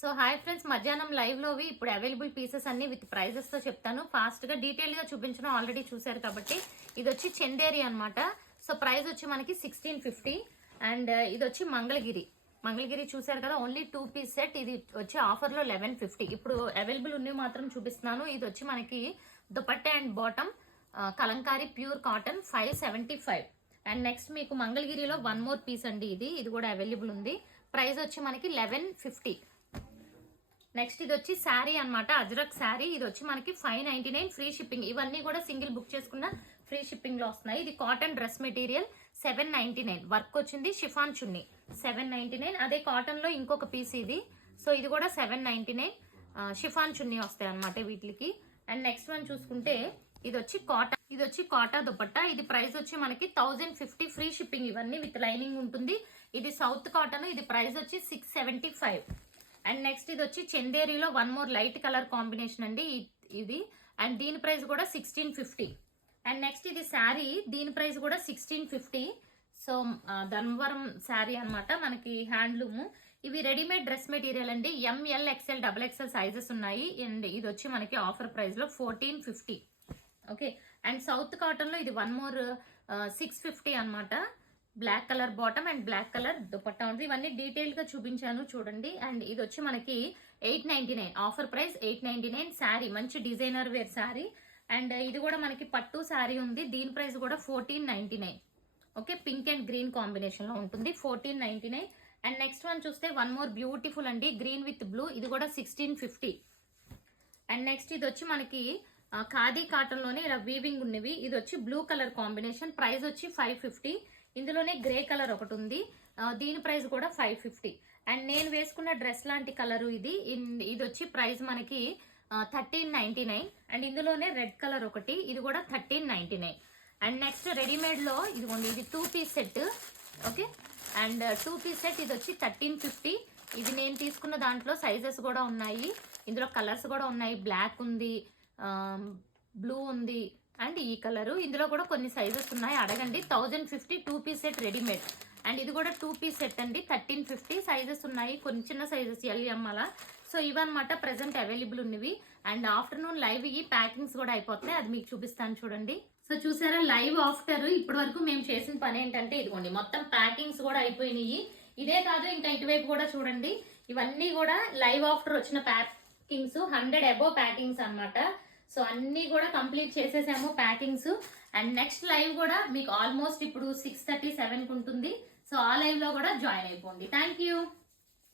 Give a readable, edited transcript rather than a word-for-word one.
So hi friends, మధ్యాహ్నం live లోవి ఇప్పుడు available pieces అన్ని విత్ ప్రైజెస్ తో చెప్తాను. ఫాస్ట్ గా డీటెయిల్ గా చూపించడం ఆల్రెడీ చూసారు కాబట్టి. ఇది వచ్చి చందేరి అన్నమాట. సో ప్రైస్ వచ్చి మనకి 1650 అండ్ ఇది వచ్చి మంగళగిరి చూసారు కదా, ఓన్లీ 2 పీస్ సెట్. ఇది వచ్చి ఆఫర్ లో 1150. ఇప్పుడు అవైలబుల్ ఉన్నవి మాత్రం చూపిస్తున్నాను. ఇది వచ్చి మనకి dupatta and bottom Kalamkari pure cotton 575. And next మీకు మంగళగిరిలో 1 మోర్ పీస్ అండి. ఇది కూడా అవైలబుల్ ఉంది. ప్రైస్ వచ్చి మనకి 1150. నెక్స్ట్ ఇది వచ్చి శారీ అనమాట, అజ్రక్ శారీ. ఇది వచ్చి మనకి 599 ఫ్రీ షిప్పింగ్. ఇవన్నీ కూడా సింగిల్ బుక్ చేసుకున్న ఫ్రీ షిప్పింగ్ లో వస్తున్నాయి. ఇది కాటన్ డ్రెస్ మెటీరియల్ 799. వర్క్ వచ్చింది, షిఫాన్ చున్నీ 799. అదే కాటన్ లో ఇంకొక పీస్ ఇది. సో ఇది కూడా 799 షిఫాన్ చున్నీ వస్తాయి అనమాట వీటికి. అండ్ నెక్స్ట్ వన్ చూసుకుంటే ఇది వచ్చి కాటా దుపట్టా. ఇది ప్రైస్ వచ్చి మనకి 1050 ఫ్రీ షిప్పింగ్. ఇవన్నీ విత్ లైనింగ్ ఉంటుంది. ఇది సౌత్ కాటన్. ఇది ప్రైస్ వచ్చి 675. అండ్ నెక్స్ట్ ఇది వచ్చి చందేరిలో 1 మోర్ లైట్ కలర్ కాంబినేషన్ అండి ఇది. అండ్ దీని ప్రైస్ కూడా 1650. అండ్ నెక్స్ట్ ఇది శారీ, దీని ప్రైస్ కూడా 1650. సో ధర్మవరం శారీ అనమాట, మనకి హ్యాండ్లూమ్. ఇవి రెడీమేడ్ డ్రెస్ మెటీరియల్ అండి. ML XL XXL సైజెస్ ఉన్నాయి. అండ్ ఇది వచ్చి మనకి ఆఫర్ ప్రైస్ లో 1450. ఓకే. అండ్ సౌత్ కాటన్ లో ఇది 1 మోర్ 650 అనమాట. Black colour bottom and black colour dupatta ఉంది. ఇవన్నీ డీటెయిల్ గా చూపించాను చూడండి. అండ్ ఇది వచ్చి మనకి 899 ఆఫర్ ప్రైస్ 899. శారీ మంచి డిజైనర్ వేర్ శారీ. అండ్ ఇది కూడా మనకి పట్టు శారీ ఉంది. దీని ప్రైస్ కూడా 1499. Okay, pink and green combination లో ఉంటుంది, 1499. అండ్ నెక్స్ట్ వన్ చూస్తే 1 మోర్ బ్యూటిఫుల్ అండి, గ్రీన్ విత్ బ్లూ. ఇది కూడా 1650. అండ్ నెక్స్ట్ ఇది వచ్చి మనకి ఖాదీ కాటన్ లోనే ఇలా వీవింగ్ ఉన్నవి. ఇది వచ్చి బ్లూ కలర్ కాంబినేషన్. ప్రైస్ వచ్చి 550. ఇందులోనే గ్రే కలర్ ఒకటి ఉంది, దీని ప్రైస్ కూడా 550. అండ్ నేను వేసుకున్న డ్రెస్ లాంటి కలర్ ఇది వచ్చి ప్రైస్ మనకి 1399. అండ్ ఇందులోనే రెడ్ కలర్ ఒకటి, ఇది కూడా 1399. అండ్ నెక్స్ట్ రెడీమేడ్ లో ఇదిగోండి, ఇది 2 piece set. Okay. And 2 piece set ఇది వచ్చి 1350. ఇది నేను తీసుకున్న దాంట్లో సైజెస్ కూడా ఉన్నాయి, ఇందులో కలర్స్ కూడా ఉన్నాయి. బ్లాక్ ఉంది, బ్లూ ఉంది అండ్ ఈ కలరు. ఇందులో కూడా కొన్ని సైజెస్ ఉన్నాయి, అడగండి. 1050 2 పీస్ సెట్ రెడీమేడ్. అండ్ ఇది కూడా 2 పీస్ సెట్ అండి, 1350. సైజెస్ ఉన్నాయి, కొన్ని చిన్న సైజెస్ LM అలా. సో ఇవన్నమాట ప్రెసెంట్ అవైలబుల్ ఉన్నవి. అండ్ ఆఫ్టర్నూన్ లైవ్ ఈ ప్యాకింగ్స్ కూడా అయిపోతాయి, అది మీకు చూపిస్తాను చూడండి. సో చూసారా, లైవ్ ఆఫ్టర్ ఇప్పటి వరకు మేము చేసిన పని ఏంటంటే ఇదిగోండి, మొత్తం ప్యాకింగ్స్ కూడా అయిపోయినాయి. ఇదే కాదు, ఇంకా ఇటువైపు కూడా చూడండి, ఇవన్నీ కూడా లైవ్ ఆఫ్టర్ వచ్చిన ప్యాకింగ్స్, 100 అబోవ్ ప్యాకింగ్స్ అనమాట. సో అన్ని కూడా కంప్లీట్ చేసేసాము ప్యాకింగ్స్. అండ్ నెక్స్ట్ లైవ్ కూడా మీకు ఆల్మోస్ట్ ఇప్పుడు 6:30 7 కు ఉంటుంది. సో ఆ లైవ్ లో కూడా జాయిన్ అయిపోండి. Thank you.